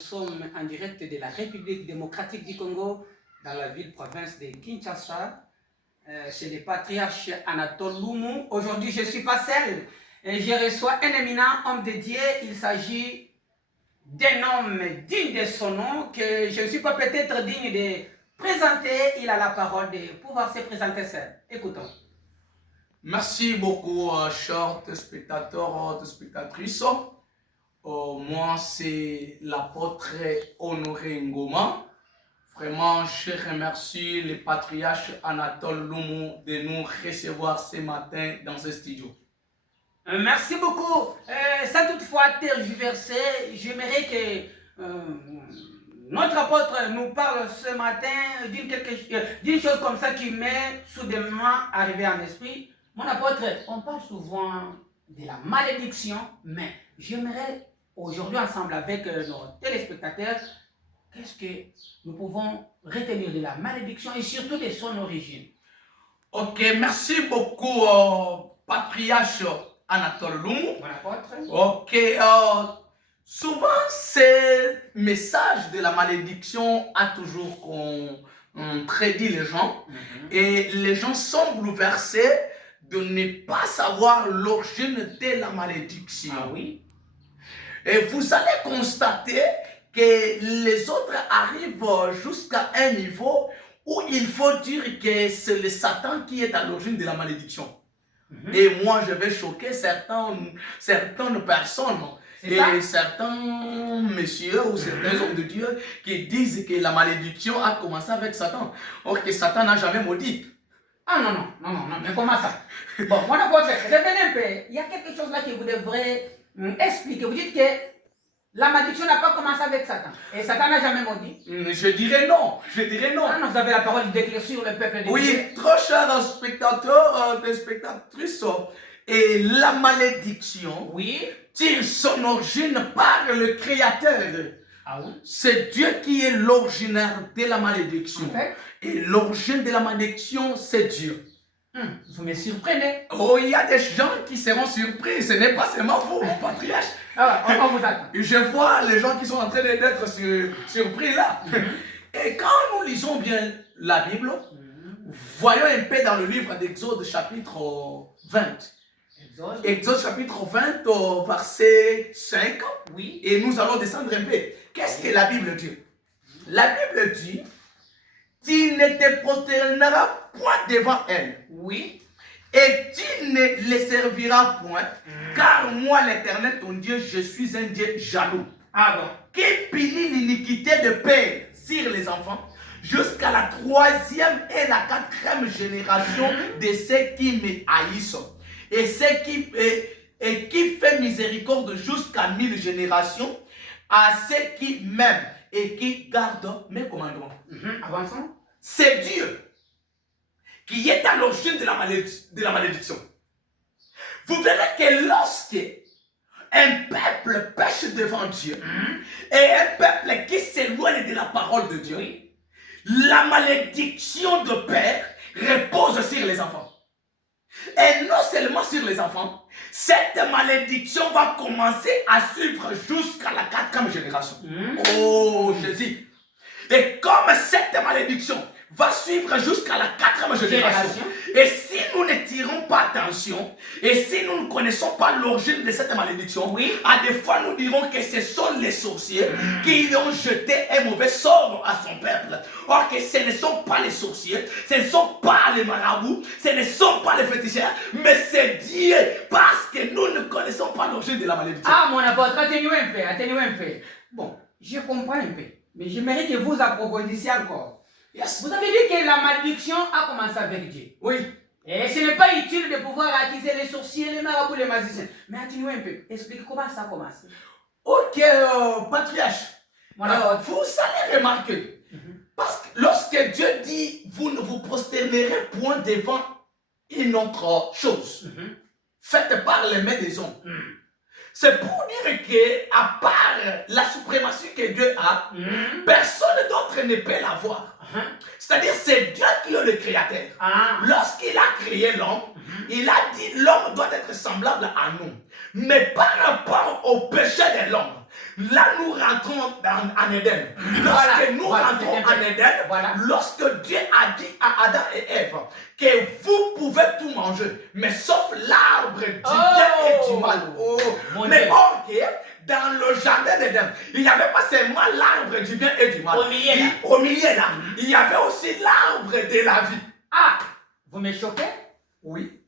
Nous sommes en direct de la République démocratique du Congo, dans la ville-province de Kinshasa. C'est le patriarche Anatole Loumou. Aujourd'hui, je ne suis pas seul. Et je reçois un éminent homme de Dieu. Il s'agit d'un homme digne de son nom, que je ne suis pas peut-être digne de présenter. Il a la parole de pouvoir se présenter seul. Écoutons. Merci beaucoup, chers spectateurs, spectatrices. Moi, c'est l'apôtre Honoré Ngoma. Vraiment, je remercie le patriarche Anatole Loumou de nous recevoir ce matin dans ce studio. Merci beaucoup. Sans toutefois tergiverser, j'aimerais que notre apôtre nous parle ce matin d'une chose comme ça qui m'est soudainement arrivée en esprit. Mon apôtre, on parle souvent de la malédiction, mais j'aimerais aujourd'hui ensemble avec nos téléspectateurs, qu'est-ce que nous pouvons retenir de la malédiction et surtout de son origine. Ok, merci beaucoup, patriarche Anatole Loumou. Mon apôtre. Ok, souvent ce message de la malédiction a toujours prédit les gens et les gens sont bouleversés de ne pas savoir l'origine de la malédiction. Ah oui. Et vous allez constater que les autres arrivent jusqu'à un niveau où il faut dire que c'est le Satan qui est à l'origine de la malédiction. Et moi, je vais choquer certaines personnes et certains messieurs ou certains hommes de Dieu qui disent que la malédiction a commencé avec Satan. Or que Satan n'a jamais maudit. Ah non, mais comment ça? Bon, mon apôtre, revenez un peu. Il y a quelque chose là que vous devrez expliquer. Vous dites que la malédiction n'a pas commencé avec Satan. Et Satan n'a jamais maudit. Je dirais non. Ah non, vous avez la parole d'écrire le peuple de Dieu. Oui, trop chers spectateurs, des spectatrices. Et la malédiction tire son origine par le Créateur. Ah oui? C'est Dieu qui est l'originaire de la malédiction. En fait? Et l'origine de la malédiction, c'est Dieu. Vous me surprenez. Oh, il y a des gens qui seront surpris. Ce n'est pas seulement vous, mon patriarche. Ah, on vous attend. Je vois les gens qui sont en train d'être surpris là. Et quand nous lisons bien la Bible, voyons un peu dans le livre d'Exode chapitre 20. Exode chapitre 20, verset 5. Oui. Et nous allons descendre un peu. Qu'est-ce que la Bible dit? La Bible dit: tu ne te prosterneras point devant elle. Oui. Et tu ne les serviras point, car moi, l'Éternel, ton Dieu, je suis un Dieu jaloux. Ah bon? Qui punit l'iniquité de père sur les enfants jusqu'à la 3e et la 4e génération de ceux qui me haïssent. Et qui fait miséricorde jusqu'à 1000 générations à ceux qui m'aiment et qui gardent mes commandements. Avançons. C'est Dieu qui est à l'origine de la malédiction. Vous verrez que lorsque un peuple pêche devant Dieu et un peuple qui s'éloigne de la parole de Dieu, la malédiction de père repose sur les enfants. Et non seulement sur les enfants, cette malédiction va commencer à suivre jusqu'à la 4e génération. Oh Jésus! Et comme cette malédiction va suivre jusqu'à la 4e génération, et si nous ne tirons pas attention, et si nous ne connaissons pas l'origine de cette malédiction, à des fois nous dirons que ce sont les sorciers qui ont jeté un mauvais sort à son peuple. Or que ce ne sont pas les sorciers, ce ne sont pas les marabouts, ce ne sont pas les féticheurs, mais c'est Dieu, parce que nous ne connaissons pas l'origine de la malédiction. Ah mon apôtre, atténuez un peu. Bon, je comprends un peu, mais j'aimerais que vous approfondissiez encore. Vous avez dit que la malédiction a commencé avec Dieu. Oui. Et ce n'est pas utile de pouvoir attiser les sorciers, les marabouts, les magiciens. Mais atténuez un peu. Explique comment ça commence. Ok, patriarche. Vous allez remarquer. Parce que lorsque Dieu dit, vous ne vous prosternerez point devant une autre chose, faite par les mains des hommes. C'est pour dire qu'à part la suprématie que Dieu a, personne d'autre ne peut l'avoir. C'est-à-dire c'est Dieu qui est le créateur. Lorsqu'il a créé l'homme, il a dit l'homme doit être semblable à nous. Mais par rapport au péché de l'homme, Là, nous rentrons en Éden. Lorsque nous rentrons en Éden, lorsque Dieu a dit à Adam et Ève que vous pouvez tout manger, mais sauf l'arbre du bien et du mal. Mais ok, dans le jardin d'Éden, il n'y avait pas seulement l'arbre du bien et du mal. Au milieu là, il y avait aussi l'arbre de la vie. Ah, vous me choquez? Oui.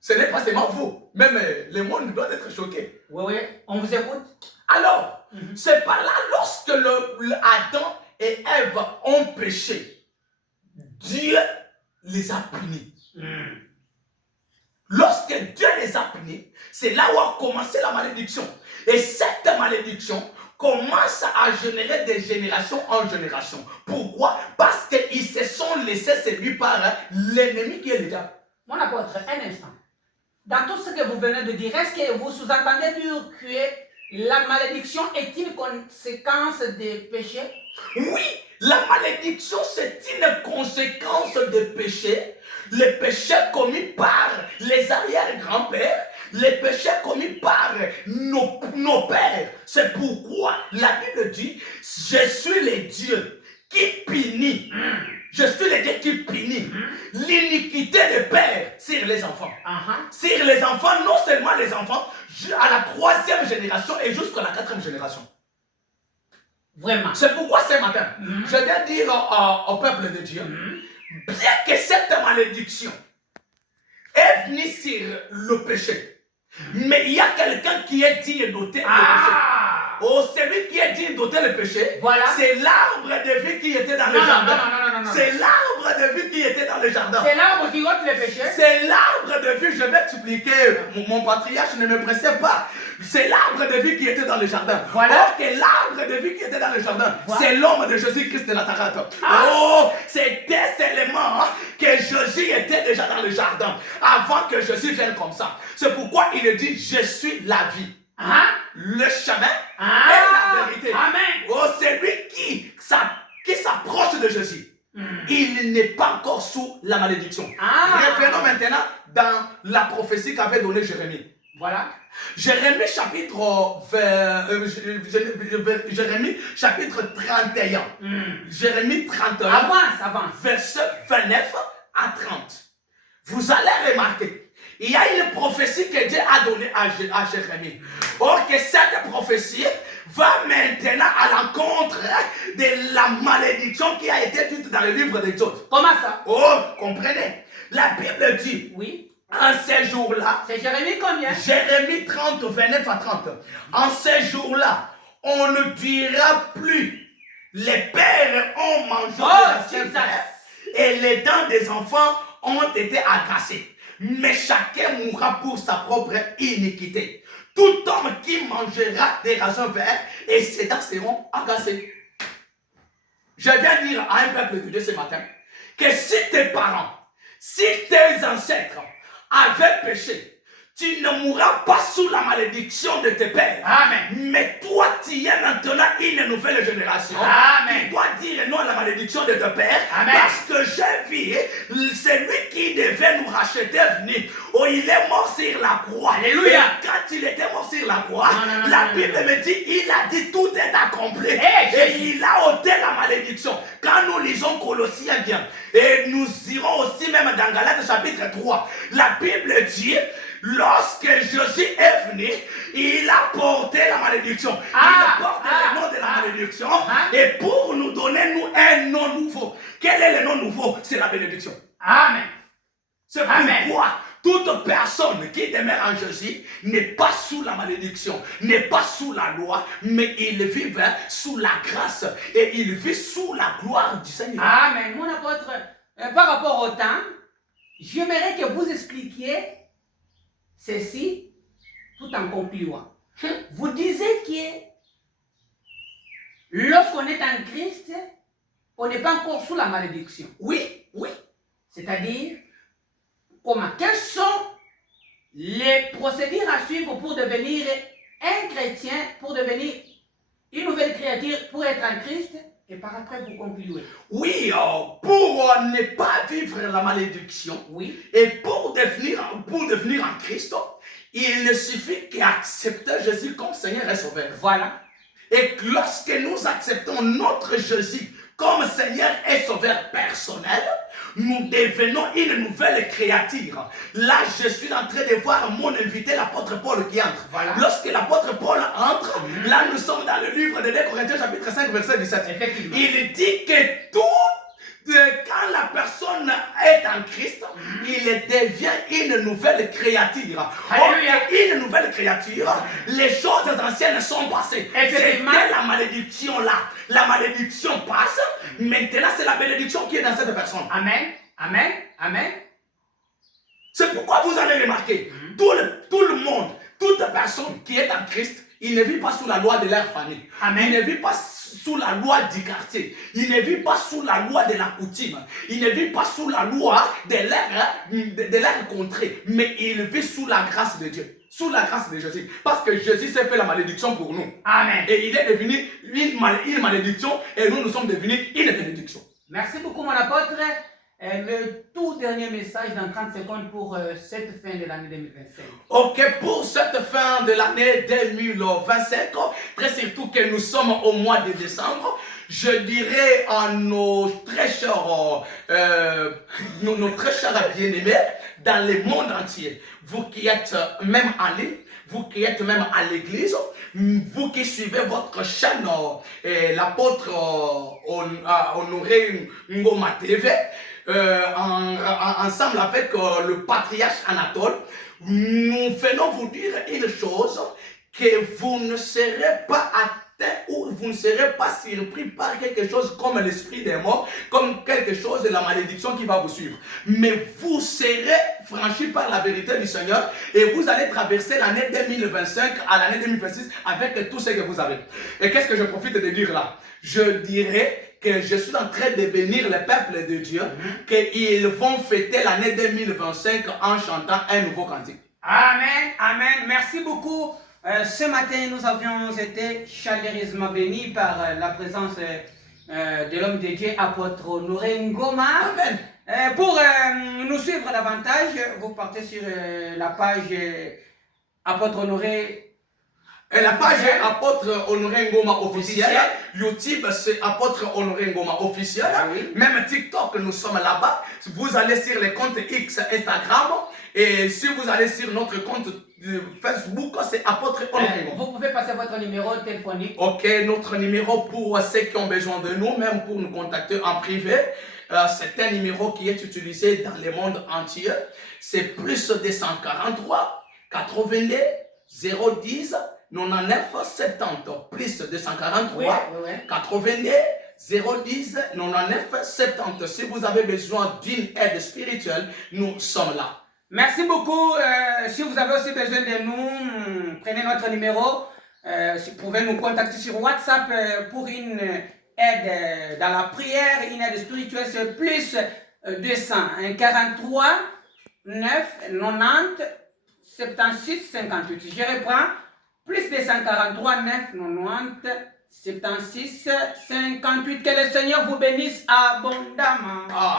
Ce n'est pas seulement vous. Même le monde doit être choqué. Oui, on vous écoute. Alors, c'est par là, lorsque Adam et Ève ont péché, Dieu les a punis. Lorsque Dieu les a punis, c'est là où a commencé la malédiction. Et cette malédiction commence à générer de génération en génération. Pourquoi? Parce qu'ils se sont laissés séduire par l'ennemi qui est le diable. Mon apôtre, un instant. Dans tout ce que vous venez de dire, est-ce que vous sous-entendez dire que la malédiction est une conséquence des péchés? Oui, la malédiction c'est une conséquence des péchés. Les péchés commis par les arrière-grands-pères, les péchés commis par nos pères. C'est pourquoi la Bible dit, je suis le Dieu qui punit. Je suis le Dieu qui punit l'iniquité des pères sur les enfants. Sur les enfants, non seulement les enfants, à la 3e génération et jusqu'à la 4e génération. Vraiment. C'est pourquoi ce matin, je viens dire au peuple de Dieu, bien que cette malédiction est venue sur le péché, mais il y a quelqu'un qui est digne d'ôter le péché. Oh, celui qui est digne d'ôter le péché, c'est l'arbre de vie qui était dans le jardin. C'est l'arbre de vie qui était dans le jardin. C'est l'arbre qui ôte le péché. C'est l'arbre de vie, je vais t'expliquer, mon patriarche ne me pressait pas. C'est l'arbre de vie qui était dans le jardin. Or que l'arbre de vie qui était dans le jardin, c'est l'homme de Jésus-Christ de Nazareth. Oh, c'était seulement que Jésus était déjà dans le jardin avant que Jésus vienne comme ça. C'est pourquoi il dit, je suis la vie. Le chemin et la vérité. Amen. Oh, c'est lui qui s'approche de Jésus. Il n'est pas encore sous la malédiction. Revenons maintenant dans la prophétie qu'avait donnée Jérémie. Jérémie chapitre, Jérémie chapitre 31. Jérémie 31. Avance. Verset 29 à 30. Vous allez remarquer. Il y a une prophétie que Dieu a donnée à Jérémie. Or que cette prophétie va maintenant à l'encontre de la malédiction qui a été dite dans le livre des Job. Comment ça? Oh, comprenez. La Bible dit, en ces jours-là, c'est Jérémie combien? Jérémie 30, 29 à 30. En ces jours-là, on ne dira plus, les pères ont mangé de la sève et les dents des enfants ont été agacées. Mais chacun mourra pour sa propre iniquité. Tout homme qui mangera des raisins verts et ses dents seront agacées. Je viens dire à un peuple de Dieu ce matin que si tes parents, si tes ancêtres avaient péché, tu ne mourras pas sous la malédiction de tes pères. Amen. Mais toi, tu es maintenant une nouvelle génération. Amen. Tu dois dire non à la malédiction de tes pères. Amen. Parce que j'ai vu celui qui devait nous racheter venir. Oh, il est mort sur la croix. Alléluia. Et quand il était mort sur la croix, la Bible me dit, il a dit tout est accompli. Et il a ôté la malédiction. Quand nous lisons Colossiens bien, et nous irons aussi même dans Galates chapitre 3, la Bible dit, lorsque Jésus est venu, il a porté la malédiction. Il porte le nom de la malédiction. Et pour nous donner nous un nom nouveau. Quel est le nom nouveau? C'est la bénédiction. Amen. C'est pourquoi toute personne qui demeure en Jésus n'est pas sous la malédiction, n'est pas sous la loi, mais il vit sous la grâce et il vit sous la gloire du Seigneur. Amen. Mon apôtre, par rapport au temps, j'aimerais que vous expliquiez ceci tout en concluant. Vous disiez que lorsqu'on est en Christ, on n'est pas encore sous la malédiction. Oui. C'est-à-dire, comment? Quelles sont les procédures à suivre pour devenir un chrétien, pour devenir une nouvelle créature, pour être en Christ? Et par après, vous concluez. Oui, pour ne pas vivre la malédiction, et pour devenir en Christ, il ne suffit qu'accepter Jésus comme Seigneur et Sauveur. Voilà. Et que lorsque nous acceptons notre Jésus comme Seigneur et Sauveur personnel, nous devenons une nouvelle créature. Là, je suis en train de voir mon invité, l'apôtre Paul, qui entre. Voilà. Lorsque l'apôtre Paul entre, là, nous sommes dans le livre de 2 Corinthiens, chapitre 5, verset 17. Effectivement. Il dit que tout, quand la personne est en Christ, il devient une nouvelle créature. Alléluia. Une nouvelle créature, les choses anciennes sont passées. Effectivement. C'était la malédiction là. La malédiction passe. Maintenant, c'est la bénédiction qui est dans cette personne. Amen. Amen. Amen. C'est pourquoi vous allez remarquer, tout le monde, toute personne qui est en Christ, il ne vit pas sous la loi de leur famille. Amen. Il ne vit pas sous la loi du quartier. Il ne vit pas sous la loi de la coutume. Il ne vit pas sous la loi de leur contrée. Mais il vit sous la grâce de Dieu. Sous la grâce de Jésus. Parce que Jésus s'est fait la malédiction pour nous. Amen. Et il est devenu une malédiction et nous sommes devenus une bénédiction. Merci beaucoup, mon apôtre. Le tout dernier message dans 30 secondes pour cette fin de l'année 2025. Ok, pour cette fin de l'année 2025, très surtout que nous sommes au mois de décembre, je dirais à nos très chers bien-aimés dans le monde entier, vous qui êtes même en ligne, vous qui êtes même à l'église, vous qui suivez votre chaîne, l'apôtre Honoré Ngoma TV, ensemble avec le patriarche Anatole, nous venons vous dire une chose, que vous ne serez pas atteint ou vous ne serez pas surpris par quelque chose comme l'esprit des morts, comme quelque chose de la malédiction qui va vous suivre. Mais vous serez franchis par la vérité du Seigneur et vous allez traverser l'année 2025 à l'année 2026 avec tout ce que vous avez. Et qu'est-ce que je profite de dire là? Je dirais que je suis en train de bénir le peuple de Dieu, qu'ils vont fêter l'année 2025 en chantant un nouveau cantique. Amen, amen. Merci beaucoup. Ce matin, nous avions été chaleureusement bénis par la présence de l'homme de Dieu, apôtre Honoré Ngoma. Amen. Pour nous suivre davantage, vous partez sur la page apôtre Honoré. Et la page apôtre Honoré Ngoma officiel. YouTube, c'est apôtre Honoré Ngoma officiel. Ah oui. Même TikTok, nous sommes là-bas. Vous allez sur les comptes X, Instagram. Et si vous allez sur notre compte Facebook, c'est apôtre Honoré Ngoma. Vous pouvez passer votre numéro téléphonique. Ok, notre numéro pour ceux qui ont besoin de nous, même pour nous contacter en privé. C'est un numéro qui est utilisé dans le monde entier. C'est plus 243 82 010 99 70. Plus 243 82 010 99 70. Si vous avez besoin d'une aide spirituelle, nous sommes là. Merci beaucoup. Si vous avez aussi besoin de nous, prenez notre numéro. Vous pouvez nous contacter sur WhatsApp pour une aide dans la prière, une aide spirituelle. C'est plus 200 43 9 90 76 58. Je reprends. Plus 243 9 90 76 58. Que le Seigneur vous bénisse abondamment.